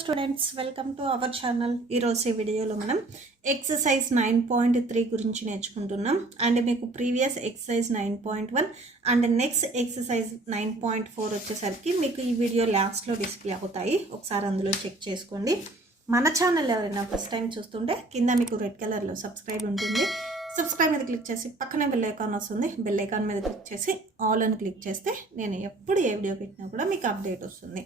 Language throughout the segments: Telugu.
Students, welcome to our channel. ఈరోజు ఈ వీడియోలో మనం ఎక్సర్సైజ్ 9.3 గురించి నేర్చుకుంటున్నాం. అండ్ మీకు previous exercise 9.1 and next exercise 9.4 వచ్చేసరికి మీకు ఈ వీడియో లాస్ట్లో డిస్ప్లే అవుతాయి. ఒకసారి అందులో చెక్ చేసుకోండి. మన ఛానల్ ఎవరైనా ఫస్ట్ టైం చూస్తుంటే కింద మీకు రెడ్ కలర్లో సబ్స్క్రైబ్ ఉంటుంది. సబ్స్క్రైబ్ మీద క్లిక్ చేసి పక్కనే బెల్ ఐకాన్ వస్తుంది. బెల్ ఐకాన్ మీద క్లిక్ చేసి ఆల్ అని క్లిక్ చేస్తే నేను ఎప్పుడు ఏ వీడియో పెట్టినా కూడా మీకు అప్డేట్ వస్తుంది.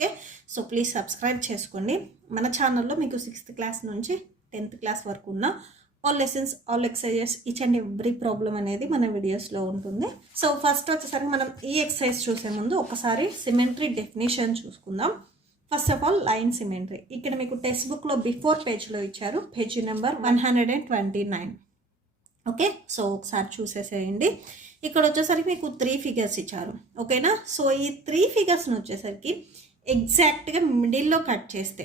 ఓకే, సో ప్లీజ్ సబ్స్క్రైబ్ చేసుకోండి. మన ఛానల్లో మీకు 6th క్లాస్ నుంచి 10th క్లాస్ వరకు ఉన్న all lessons, all exercises, each and every problem అనేది మన వీడియోస్లో ఉంటుంది. సో ఫస్ట్ వచ్చేసరికి మనం ఈ ఎక్సర్సైజ్ చూసే ముందు ఒకసారి సిమెట్రీ డెఫినేషన్ చూసుకుందాం. First of all line symmetry ఇక్కడ మీకు టెక్స్ట్ బుక్లో బిఫోర్ పేజ్లో ఇచ్చారు, పేజీ నెంబర్ 129. ఓకే, సో ఒకసారి చూసేసేయండి. ఇక్కడ వచ్చేసరికి మీకు 3 ఫిగర్స్ ఇచ్చారు. ఓకేనా, సో ఈ 3 ఫిగర్స్ని వచ్చేసరికి ఎగ్జాక్ట్గా మిడిల్లో కట్ చేస్తే,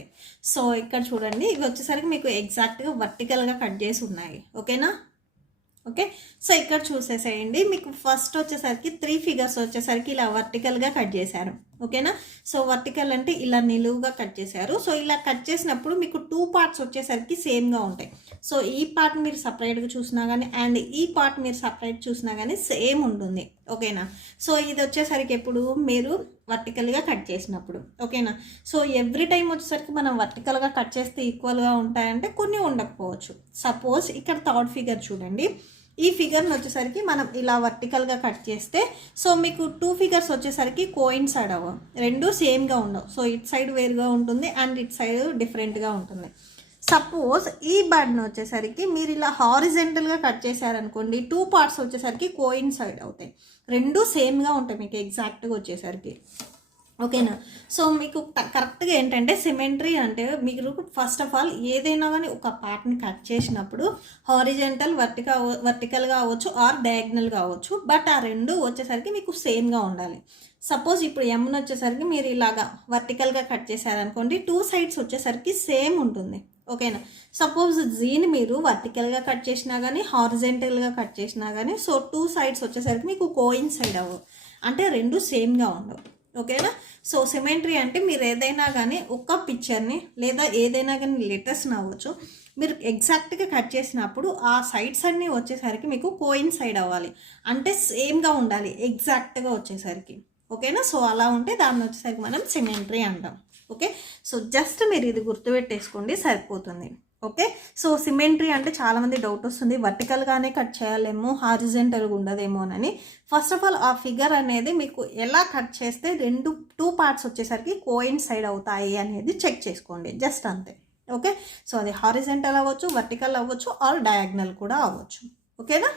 సో ఇక్కడ చూడండి, ఇవి వచ్చేసరికి మీకు ఎగ్జాక్ట్గా వర్టికల్గా కట్ చేసి ఉన్నాయి. ఓకేనా, ఓకే, సో ఇక్కడ చూసేసేయండి. మీకు ఫస్ట్ వచ్చేసరికి 3 ఫిగర్స్ వచ్చేసరికి ఇలా వర్టికల్గా కట్ చేశారు. ఓకేనా, సో వర్టికల్ అంటే ఇలా నిలువుగా కట్ చేశారు. సో ఇలా కట్ చేసినప్పుడు మీకు 2 పార్ట్స్ వచ్చేసరికి సేమ్గా ఉంటాయి. సో ఈ పార్ట్ మీరు సపరేట్గా చూసినా కానీ అండ్ ఈ పార్ట్ మీరు సపరేట్ చూసినా కానీ సేమ్ ఉంటుంది. ఓకేనా, సో ఇది వచ్చేసరికి ఎప్పుడు మీరు వర్టికల్గా కట్ చేసినప్పుడు. ఓకేనా, సో ఎవ్రీ టైం వచ్చేసరికి మనం వర్టికల్గా కట్ చేస్తే ఈక్వల్గా ఉంటాయంటే కొన్ని ఉండకపోవచ్చు. సపోజ్ ఇక్కడ థర్డ్ ఫిగర్ చూడండి. ఈ ఫిగర్ని వచ్చేసరికి మనం ఇలా వర్టికల్గా కట్ చేస్తే సో మీకు 2 ఫిగర్స్ వచ్చేసరికి కోయిన్సైడ్ అవ్వవు, రెండు సేమ్గా ఉండవు. సో ఇటు సైడ్ వేరుగా ఉంటుంది అండ్ ఇటు సైడ్ డిఫరెంట్గా ఉంటుంది. సపోజ్ ఈ బర్డ్ని వచ్చేసరికి మీరు ఇలా హారిజెంటల్గా కట్ చేశారనుకోండి, 2 పార్ట్స్ వచ్చేసరికి కోయిన్సైడ్ అవుతాయి, రెండు సేమ్గా ఉంటాయి మీకు ఎగ్జాక్ట్గా వచ్చేసరికి. ఓకేనా, సో మీకు కరెక్ట్గా ఏంటంటే సిమెట్రీ అంటే మీరు ఫస్ట్ ఆఫ్ ఆల్ ఏదైనా కానీ ఒక పార్ట్ని కట్ చేసినప్పుడు హారిజెంటల్ వర్టికల్గా అవ్వచ్చు ఆర్ డయాగ్నల్గా అవ్వచ్చు, బట్ ఆ రెండు వచ్చేసరికి మీకు సేమ్గా ఉండాలి. సపోజ్ ఇప్పుడు ఎమ్ని వచ్చేసరికి మీరు ఇలాగా వర్టికల్గా కట్ చేశారనుకోండి, 2 సైడ్స్ వచ్చేసరికి సేమ్ ఉంటుంది. ఓకేనా, సపోజ్ జీని మీరు వర్టికల్గా కట్ చేసినా కానీ హారిజెంటల్గా కట్ చేసినా కానీ సో 2 సైడ్స్ వచ్చేసరికి మీకు కోయిన్సైడ్ అవ్వవు, అంటే రెండు సేమ్గా ఉండవు. ఓకేనా, సో సిమెట్రీ అంటే మీరు ఏదైనా కానీ ఒక పిక్చర్ని లేదా ఏదైనా కానీ లెటర్స్ని అవ్వచ్చు, మీరు ఎగ్జాక్ట్గా కట్ చేసినప్పుడు ఆ సైడ్స్ అన్నీ వచ్చేసరికి మీకు కోయిన్సైడ్ అవ్వాలి, అంటే సేమ్గా ఉండాలి ఎగ్జాక్ట్గా వచ్చేసరికి. ఓకేనా, సో అలా ఉంటే దాన్ని వచ్చేసరికి మనం సిమెట్రీ అంటాం. ఓకే, సో జస్ట్ మీరు ఇది గుర్తుపెట్టేసుకోండి సరిపోతుంది. ఓకే, సో సిమెట్రీ అంటే చాలామంది డౌట్ వస్తుంది, వర్టికల్గానే కట్ చేయాలేమో హారిజెంటల్గా ఉండదేమోనని. ఫస్ట్ ఆఫ్ ఆల్ ఆ ఫిగర్ అనేది మీకు ఎలా కట్ చేస్తే 2 పార్ట్స్ వచ్చేసరికి కోయిన్సైడ్ అవుతాయి అనేది చెక్ చేసుకోండి, జస్ట్ అంతే. ఓకే, సో అది హారిజెంటల్ అవ్వచ్చు, వర్టికల్ అవ్వచ్చు ఆర్ డయాగ్నల్ కూడా అవ్వచ్చు. ఓకేనా,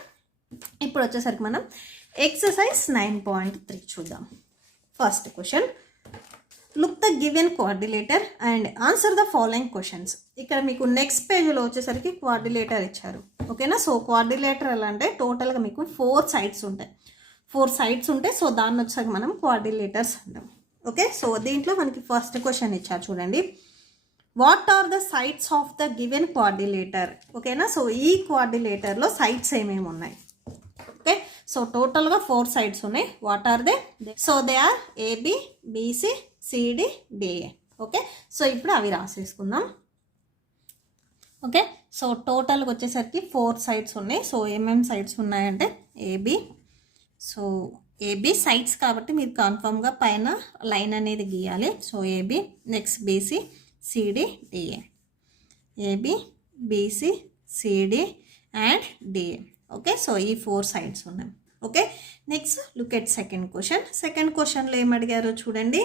ఇప్పుడు వచ్చేసరికి మనం ఎక్సర్సైజ్ 9.3 చూద్దాం. First question, look the given coordinator and answer the following questions. ఇక్కడ మీకు నెక్స్ట్ పేజ్లో వచ్చేసరికి కోఆర్డినేటర్ ఇచ్చారు. ఓకేనా, సో కోఆర్డినేటర్ ఎలా అంటే టోటల్గా మీకు 4 సైడ్స్ ఉంటాయి. 4 సైడ్స్ ఉంటాయి, సో దాన్ని వచ్చేసరికి మనం కోఆర్డినేటర్స్ అంటాం. ఓకే, సో దీంట్లో మనకి ఫస్ట్ క్వశ్చన్ ఇచ్చారు చూడండి, what are the sides of the given coordinator. ఓకేనా, సో ఈ కోఆర్డినేటర్లో సైడ్స్ ఏమేమి ఉన్నాయి. ఓకే, సో టోటల్గా 4 సైడ్స్ ఉన్నాయి. What are they? So they are AB, BC, CD, DA. Okay, so ఇప్పుడు అవి రాసేసుకుందాం. ఓకే, సో టోటల్గా వచ్చేసరికి 4 సైడ్స్ ఉన్నాయి. సో ఏమేమి సైడ్స్ ఉన్నాయంటే ఏబి, సో ఏబి సైడ్స్ కాబట్టి మీరు కన్ఫర్మ్గా పైన లైన్ అనేది గీయాలి. So AB, next BC, CD, DA. AB, BC, CD and DA. Okay, so ఈ 4 సైడ్స్ ఉన్నాయి. Okay, next look at second question. Second క్వశ్చన్లో ఏమడిగారో చూడండి,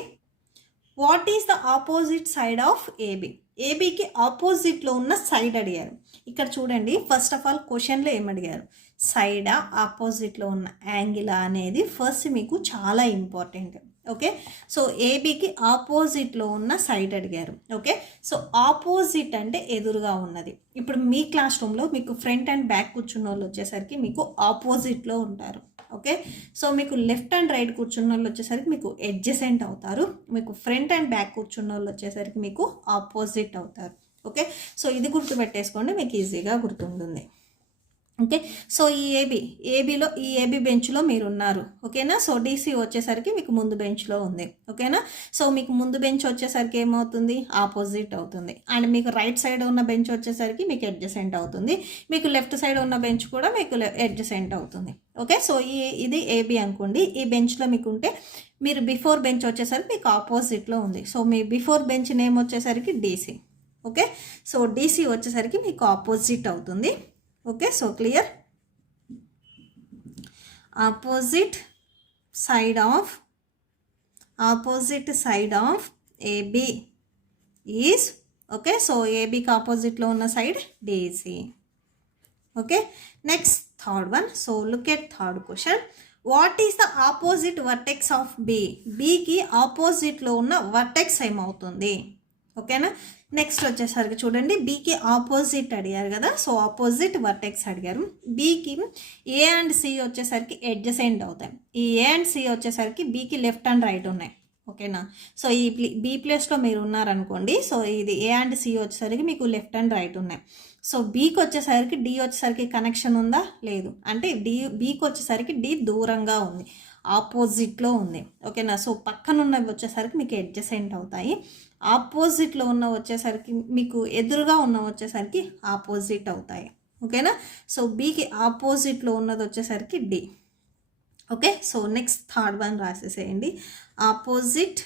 what is the opposite side of AB. ఏబికి ఆపోజిట్లో ఉన్న సైడ్ అడిగారు. ఇక్కడ చూడండి, ఫస్ట్ ఆఫ్ ఆల్ క్వశ్చన్లో ఏమడిగారు, సైడా ఆపోజిట్లో ఉన్న యాంగిల్ అనేది ఫస్ట్ మీకు చాలా ఇంపార్టెంట్. ఓకే, సో ఏబికి ఆపోజిట్లో ఉన్న సైడ్ అడిగారు. ఓకే, సో ఆపోజిట్ అంటే ఎదురుగా ఉన్నది. ఇప్పుడు మీ క్లాస్ రూమ్లో మీకు ఫ్రంట్ అండ్ బ్యాక్ కూర్చున్న వాళ్ళు వచ్చేసరికి మీకు ఆపోజిట్లో ఉంటారు. ఓకే, సో మీకు లెఫ్ట్ అండ్ రైట్ కూర్చున్న వాళ్ళు వచ్చేసరికి మీకు అడ్జసెంట్ అవుతారు, మీకు ఫ్రంట్ అండ్ బ్యాక్ కూర్చున్న వాళ్ళు వచ్చేసరికి మీకు ఆపోజిట్ అవుతారు. ఓకే, సో ఇది గుర్తుపెట్టేసుకోండి, మీకు ఈజీగా గుర్తుంటుంది. ఓకే. సో ఈ ఏబీ బెంచ్లో మీరు ఉన్నారు. ఓకేనా. సో డీసీ వచ్చేసరికి మీకు ముందు బెంచ్లో ఉంది. ఓకేనా. సో మీకు ముందు బెంచ్ వచ్చేసరికి ఏమవుతుంది, ఆపోజిట్ అవుతుంది. అండ్ మీకు రైట్ సైడ్ ఉన్న బెంచ్ వచ్చేసరికి మీకు అడ్జసెంట్ అవుతుంది. మీకు లెఫ్ట్ సైడ్ ఉన్న బెంచ్ కూడా మీకు అడ్జసెంట్ అవుతుంది. ఓకే. సో ఇది ఏబీ అనుకోండి. ఈ బెంచ్లో మీకు ఉంటే మీరు బిఫోర్ బెంచ్ వచ్చేసరికి మీకు ఆపోజిట్లో ఉంది. సో మీ బిఫోర్ బెంచ్ నేమ్ వచ్చేసరికి డీసీ. ఓకే. సో డీసీ వచ్చేసరికి మీకు ఆపోజిట్ అవుతుంది. Okay. So clear. Opposite side of AB is, okay. So ఏబికి ఆపోజిట్లో ఉన్న side DC. Okay. Next third one. So look at third question. What is the opposite vertex of B? బికి ఆపోజిట్లో ఉన్న వర్టెక్స్ ఏమవుతుంది? ఓకేనా. నెక్స్ట్ వచ్చేసరికి చూడండి, బీకి ఆపోజిట్ అడిగారు కదా. సో ఆపోజిట్ వర్టెక్స్ అడిగారు. బీకి ఏ అండ్ సి వచ్చేసరికి అడ్జసెంట్ అవుతాయి. ఈ ఏ అండ్ సి వచ్చేసరికి బీకి లెఫ్ట్ అండ్ రైట్ ఉన్నాయి. ఓకేనా. సో ఈ బీ ప్లేస్లో మీరు ఉన్నారనుకోండి. సో ఇది ఏ అండ్ సి వచ్చేసరికి మీకు లెఫ్ట్ అండ్ రైట్ ఉన్నాయి. సో బీకి వచ్చేసరికి డి వచ్చేసరికి కనెక్షన్ ఉందా? లేదు. అంటే బీకి వచ్చేసరికి డి దూరంగా ఉంది, ఆపోజిట్లో ఉంది. ఓకేనా. సో పక్కనున్నవి వచ్చేసరికి మీకు అడ్జసెంట్ అవుతాయి. ఆపోజిట్లో ఉన్న వచ్చేసరికి మీకు ఎదురుగా ఉన్న వచ్చేసరికి ఆపోజిట్ అవుతాయి. ఓకేనా. సో బీకి ఆపోజిట్లో ఉన్నది వచ్చేసరికి D. Okay. So next third one రాసేసేయండి. Opposite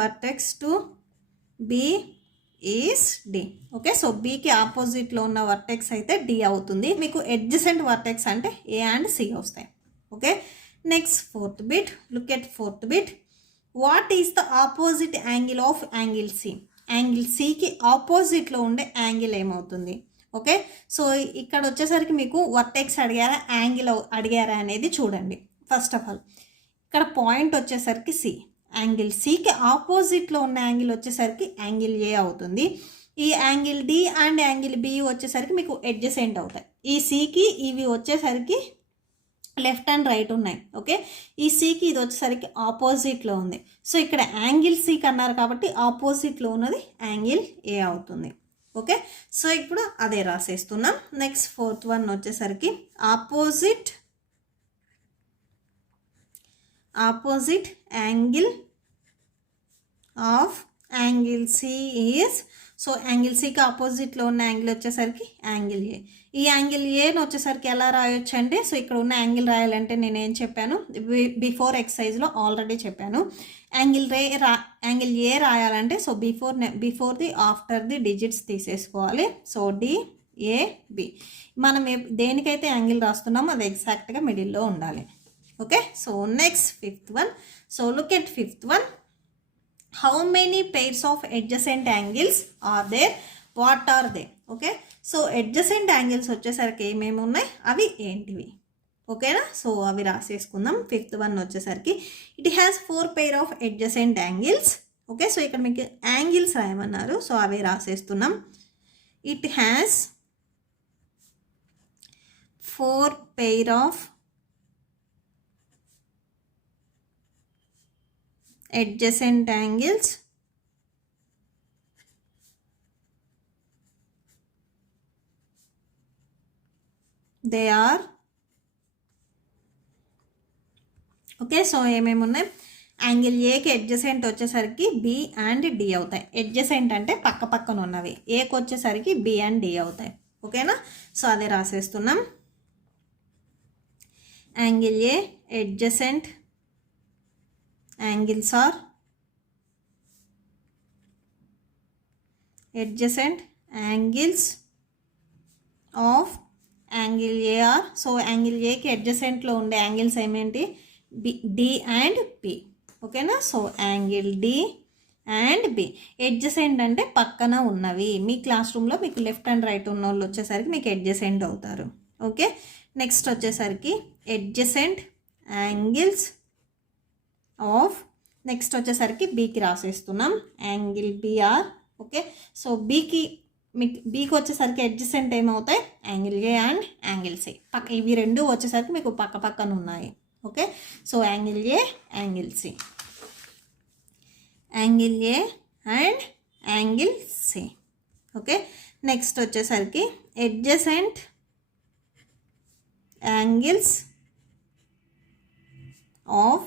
vertex to B is D. Okay. So బీకి ఆపోజిట్లో ఉన్న వర్టెక్స్ అయితే డి అవుతుంది. మీకు అడ్జసెంట్ వర్టెక్స్ అంటే ఏ అండ్ సి వస్తాయి. Okay. Next fourth bit. Look at fourth bit. What is the opposite angle of angle C? Angle సికి ఆపోజిట్లో ఉండే యాంగిల్ ఏమవుతుంది? ఓకే. సో ఇక్కడ వచ్చేసరికి మీకు వర్టెక్స్ అడిగారా, యాంగిల్ అడిగారా అనేది చూడండి. ఫస్ట్ ఆఫ్ ఆల్ ఇక్కడ పాయింట్ వచ్చేసరికి సి. యాంగిల్ సికి ఆపోజిట్లో ఉన్న యాంగిల్ వచ్చేసరికి యాంగిల్ ఏ అవుతుంది. ఈ angle D and angle B వచ్చేసరికి మీకు అడ్జసెంట్ అవుతాయి. ఈ సికి ఇవి వచ్చేసరికి లెఫ్ట్ అండ్ రైట్ ఉన్నాయి. ఓకే. ఈ సికి ఇది వచ్చేసరికి ఆపోజిట్లో ఉంది. సో ఇక్కడ యాంగిల్ సికి అన్నారు కాబట్టి ఆపోజిట్లో ఉన్నది యాంగిల్ ఏ అవుతుంది. ఓకే. సో ఇప్పుడు అదే రాసేస్తున్నాం. నెక్స్ట్ ఫోర్త్ వన్ వచ్చేసరికి opposite angle of angle C is. So angle సికి ఆపోజిట్లో ఉన్న యాంగిల్ వచ్చేసరికి యాంగిల్ ఏ. ఈ యాంగిల్ ఏని వచ్చేసరికి ఎలా రాయొచ్చు అంటే, సో ఇక్కడ ఉన్న యాంగిల్ రాయాలంటే నేను ఏం చెప్పాను, బిఫోర్ ఎక్సర్సైజ్లో ఆల్రెడీ చెప్పాను. యాంగిల్ ఏ రాయాలంటే so before the after the digits తీసేసుకోవాలి. So D A B. మనం దేనికైతే యాంగిల్ రాస్తున్నామో అది ఎగ్జాక్ట్గా మిడిల్లో ఉండాలి. Okay. So next fifth one. So look at fifth one. How many pairs of adjacent angles are there? What are they? Okay. So adjacent angles వచ్చేసరికి ఏమేమి ఉన్నాయి, అవి ఏంటివి? ఓకేనా. సో అవి రాసేసుకుందాం. ఫిఫ్త్ వన్ వచ్చేసరికి it has 4 pair of adjacent angles. Okay. So ఇక్కడ మీకు యాంగిల్స్ రాయమన్నారు. సో అవి రాసేస్తున్నాం. It has 4 pair of adjacent angles. They are, okay. So ఏమేమి ఉన్నాయి, యాంగిల్ ఏకి అడ్జసెంట్ వచ్చేసరికి బి అండ్ డి అవుతాయి. అడ్జసెంట్ అంటే పక్క పక్కన ఉన్నవి. ఏకి వచ్చేసరికి బి అండ్ డి అవుతాయి. ఓకేనా. సో అదే రాసేస్తున్నాం. Angle A adjacent angles are adjacent angles of angle A are. So angle ఏకి అడ్జసెంట్లో ఉండే యాంగిల్స్ ఏమేంటి, డి అండ్ బి. ఓకేనా. So angle D and B. Adjacent అంటే పక్కన ఉన్నవి. మీ క్లాస్ రూమ్లో మీకు లెఫ్ట్ అండ్ రైట్ ఉన్న వాళ్ళు వచ్చేసరికి మీకు అడ్జసెంట్ అవుతారు. ఓకే. నెక్స్ట్ వచ్చేసరికి అడ్జసెంట్ యాంగిల్స్ ఆఫ్, నెక్స్ట్ వచ్చేసరికి బీకి రాసేస్తున్నాం. Angle B are. ఓకే. సో బీకి వచ్చేసరికి అడ్జసెంట్ ఏమవుతాయి, angle A and angle C. ఇవి రెండు వచ్చేసరికి మీకు పక్క పక్కన ఉన్నాయి. Okay. So angle A angle C. Angle A and angle C. Okay, next వచ్చేసరికి adjacent angles of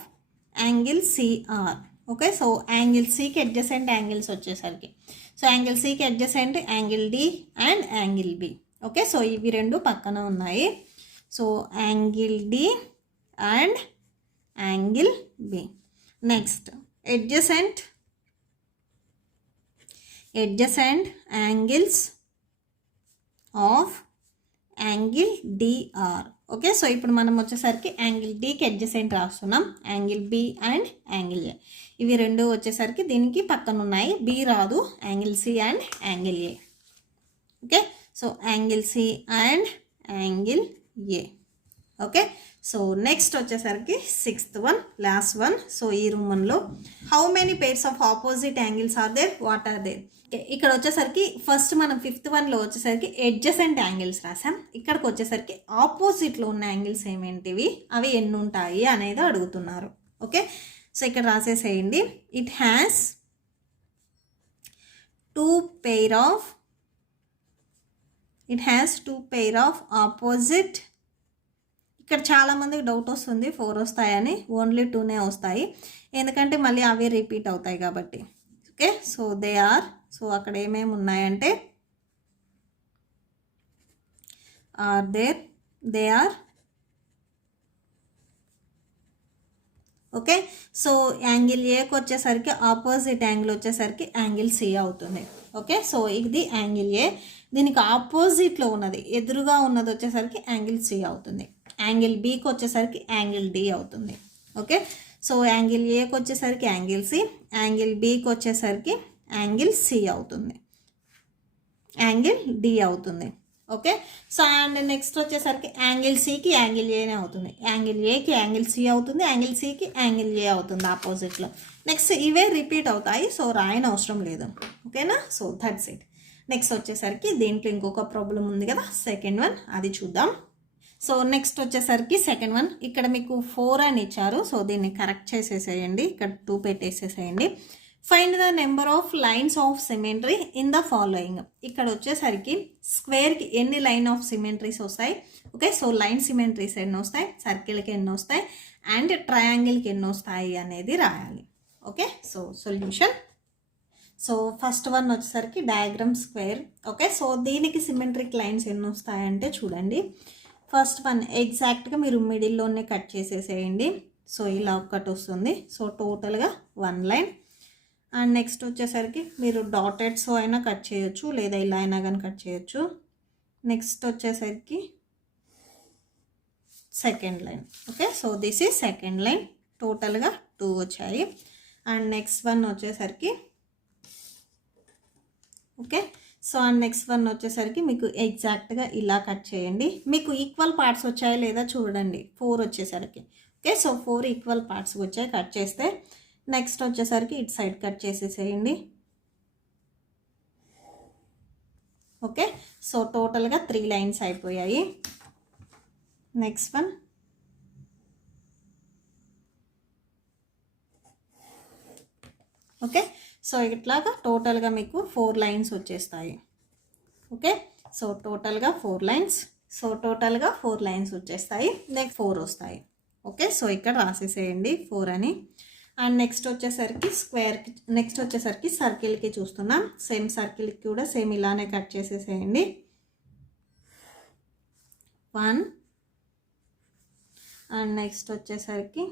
angle C are. Okay, so angle సికి అడ్జసెంట్ యాంగిల్స్ వచ్చేసరికి, సో యాంగిల్ సికి adjacent angle D and angle B. Okay, so ఇవి రెండు పక్కన ఉన్నాయి. So angle D and angle B. Next adjacent angles of angle D are. Okay, so ఇప్పుడు మనం వచ్చేసరికి యాంగిల్ డికి అడ్జసెంట్ రాస్తున్నాం, angle B and angle A. ఇవి రెండు వచ్చేసరికి దీనికి పక్కన ఉన్నాయి, బి రాదు, angle C and angle A. Okay, so angle C and angle A. Okay, so next వచ్చేసరికి 6th one, last one. So ఈ రూమ్లో how many pairs of opposite angles are there, what are there. ఇక్కడ వచ్చేసరికి ఫస్ట్ మనం 5th వన్లో వచ్చేసరికి అడ్జసెంట్ యాంగిల్స్ రాసాం. ఇక్కడికి వచ్చేసరికి ఆపోజిట్లో ఉన్న యాంగిల్స్ ఏమేంటివి, అవి ఎన్ని ఉంటాయి అనేది అడుగుతున్నారు. ఓకే, సో ఇక్కడ రాసేసేయండి. It has two pair of opposite. ఇక్కడ చాలామందికి డౌట్ వస్తుంది 4 వస్తాయని, ఓన్లీ 2నే వస్తాయి, ఎందుకంటే మళ్ళీ అవే రిపీట్ అవుతాయి కాబట్టి. Okay, so they are, so అక్కడ ఏమేమి ఉన్నాయంటే they are. Okay, so angle ఏకి వచ్చేసరికి ఆపోజిట్ యాంగిల్ వచ్చేసరికి యాంగిల్ సి అవుతుంది. ఓకే, సో ఇది యాంగిల్ ఏ, దీనికి ఆపోజిట్లో ఉన్నది, ఎదురుగా ఉన్నది వచ్చేసరికి యాంగిల్ సి అవుతుంది. యాంగిల్ బికి వచ్చేసరికి యాంగిల్ డి అవుతుంది. ఓకే, సో యాంగిల్ ఏకి వచ్చేసరికి యాంగిల్ సి, యాంగిల్ బికి వచ్చేసరికి యాంగిల్ సి అవుతుంది, యాంగిల్ డి అవుతుంది. ఓకే, సో అండ్ నెక్స్ట్ వచ్చేసరికి యాంగిల్ సికి యాంగిల్ ఏనే అవుతుంది, యాంగిల్ ఏకి యాంగిల్ సి అవుతుంది, యాంగిల్ సికి యాంగిల్ ఏ అవుతుంది ఆపోజిట్లో. నెక్స్ట్ ఇవే రిపీట్ అవుతాయి, సో రాయని అవసరం లేదు. ఓకేనా, సో దట్స్ ఇట్. నెక్స్ట్ వచ్చేసరికి దీంట్లో ఇంకొక ప్రాబ్లం ఉంది కదా, 2nd వన్, అది చూద్దాం. సో నెక్స్ట్ వచ్చేసరికి 2nd వన్, ఇక్కడ మీకు 4 అని ఇచ్చారు, సో దీన్ని కరెక్ట్ చేసేసేయండి, ఇక్కడ 2 పెట్టేసేసేయండి. Find the number of lines of symmetry in the following. ఇక్కడ వచ్చేసరికి స్క్వేర్కి ఎన్ని లైన్ ఆఫ్ సిమెట్రీస్ వస్తాయి. ఓకే, సో లైన్ సిమెట్రీస్ ఎన్ని వస్తాయి, సర్కిల్కి ఎన్ని వస్తాయి అండ్ ట్రయాంగిల్కి ఎన్ని వస్తాయి అనేది రాయాలి. Okay, so solution. So first one వచ్చేసరికి డయాగ్రామ్ స్క్వేర్. ఓకే, సో దీనికి సిమెట్రిక్ లైన్స్ ఎన్ని వస్తాయంటే చూడండి, ఫస్ట్ వన్ ఎగ్జాక్ట్గా మీరు మిడిల్లోనే కట్ చేసేసేయండి. సో ఇలా ఒకటి వస్తుంది, సో టోటల్గా 1 లైన్. అండ్ నెక్స్ట్ వచ్చేసరికి మీరు డాటెడ్స్ అయినా కట్ చేయొచ్చు, లేదా ఇలా అయినా కానీ కట్ చేయొచ్చు. నెక్స్ట్ వచ్చేసరికి 2nd line. Okay, so this is 2nd line, టోటల్గా 2 వచ్చాయి. అండ్ నెక్స్ట్ వన్ వచ్చేసరికి okay, so and next one వచ్చేసరికి మీకు ఎగ్జాక్ట్గా ఇలా కట్ చేయండి. మీకు ఈక్వల్ పార్ట్స్ వచ్చాయి లేదా చూడండి, 4 వచ్చేసరికి. ఓకే, సో 4 ఈక్వల్ పార్ట్స్ వచ్చాయి, కట్ చేస్తే నెక్స్ట్ వచ్చేసరికి ఇటు సైడ్ కట్ చేసేసేయండి. ఓకే, సో టోటల్గా 3 లైన్స్ అయిపోయాయి. నెక్స్ట్ వన్ ఓకే, సో ఇట్లాగా టోటల్గా మీకు 4 లైన్స్ వచ్చేస్తాయి. ఓకే, సో టోటల్గా 4 లైన్స్, సో టోటల్గా 4 లైన్స్ వచ్చేస్తాయి. నెక్స్ట్ 4 వస్తాయి. ఓకే, సో ఇక్కడ రాసేసేయండి 4 అని. అండ్ నెక్స్ట్ వచ్చేసరికి స్క్వేర్కి, నెక్స్ట్ వచ్చేసరికి సర్కిల్కి చూస్తున్నాం. సేమ్ సర్కిల్కి కూడా సేమ్ ఇలానే కట్ చేసేసేయండి. 1 అండ్ నెక్స్ట్ వచ్చేసరికి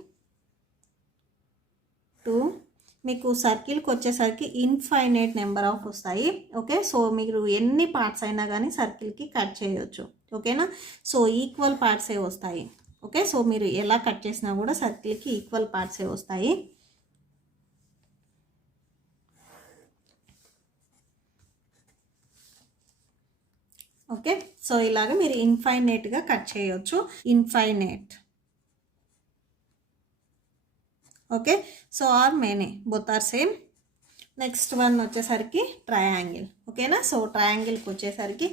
2. మీకు సర్కిల్కి వచ్చేసరికి ఇన్ఫైనైట్ నెంబర్ ఆఫ్ వస్తాయి. ఓకే, సో మీరు ఎన్ని పార్ట్స్ అయినా కానీ సర్కిల్కి కట్ చేయొచ్చు. ఓకేనా, సో ఈక్వల్ పార్ట్సే వస్తాయి. ఓకే, సో మీరు ఎలా కట్ చేసినా కూడా సర్కిల్కి ఈక్వల్ పార్ట్సే వస్తాయి. ఓకే, సో ఇలాగ మీరు ఇన్ఫైనైట్గా కట్ చేయొచ్చు, infinite. Okay, so are many, both are same. Next one వచ్చేసరికి ట్రయాంగిల్. ఓకేనా, సో ట్రయాంగిల్కి వచ్చేసరికి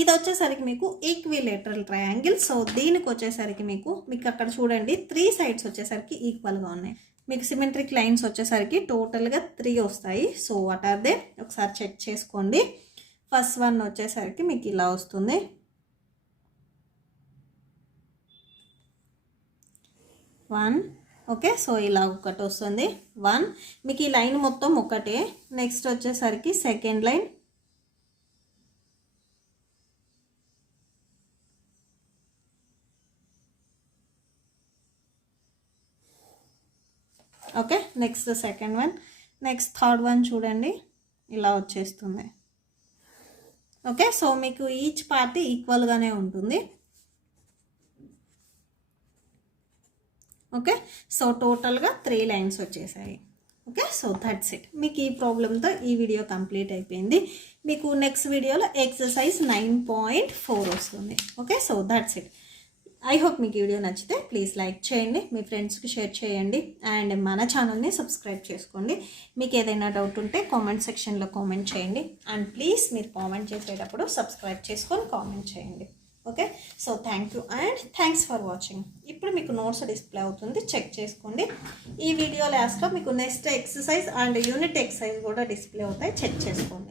ఇది వచ్చేసరికి మీకు ఈక్విలేటరల్ ట్రయాంగిల్. సో దీనికి వచ్చేసరికి మీకు అక్కడ చూడండి 3 సైడ్స్ వచ్చేసరికి ఈక్వల్గా ఉన్నాయి. మీకు సిమెట్రిక్ లైన్స్ వచ్చేసరికి టోటల్గా 3 వస్తాయి. సో వాట్ ఆర్ దే ఒకసారి చెక్ చేసుకోండి. ఫస్ట్ వన్ వచ్చేసరికి మీకు ఇలా వస్తుంది. 1 ఓకే. సో ఇలా ఒకటి వస్తుంది 1. మీకు ఈ లైన్ మొత్తం ఒకటే. నెక్స్ట్ వచ్చేసరికి second line, okay. Next second one, next third one చూడండి ఇలా వచ్చేస్తుంది. ఓకే. సో మీకు ఈచ్ పార్ట్ ఈక్వల్గానే ఉంటుంది. ఓకే. సో టోటల్గా 3 లైన్స్ వచ్చేసాయి. ఓకే. So that's it. మీకు ఈ ప్రాబ్లంతో ఈ వీడియో కంప్లీట్ అయిపోయింది. మీకు నెక్స్ట్ వీడియోలో ఎక్సర్సైజ్ 9.4 వస్తుంది. Okay. So that's it. I hope మీకు వీడియో నచ్చితే ప్లీజ్ లైక్ చేయండి, మీ ఫ్రెండ్స్కి షేర్ చేయండి, అండ్ మన ఛానల్ని సబ్స్క్రైబ్ చేసుకోండి. మీకు ఏదైనా డౌట్ ఉంటే కామెంట్ సెక్షన్లో కామెంట్ చేయండి. అండ్ ప్లీజ్ మీరు కామెంట్ చేసేటప్పుడు సబ్స్క్రైబ్ చేసుకొని కామెంట్ చేయండి. Okay. So thank you and thanks for watching. ఇప్పుడు మీకు నోట్స్ డిస్ప్లే అవుతుంది, చెక్ చేసుకోండి. ఈ వీడియో లాస్ట్లో మీకు next exercise and unit exercise కూడా డిస్ప్లే అవుతాయి, చెక్ చేసుకోండి.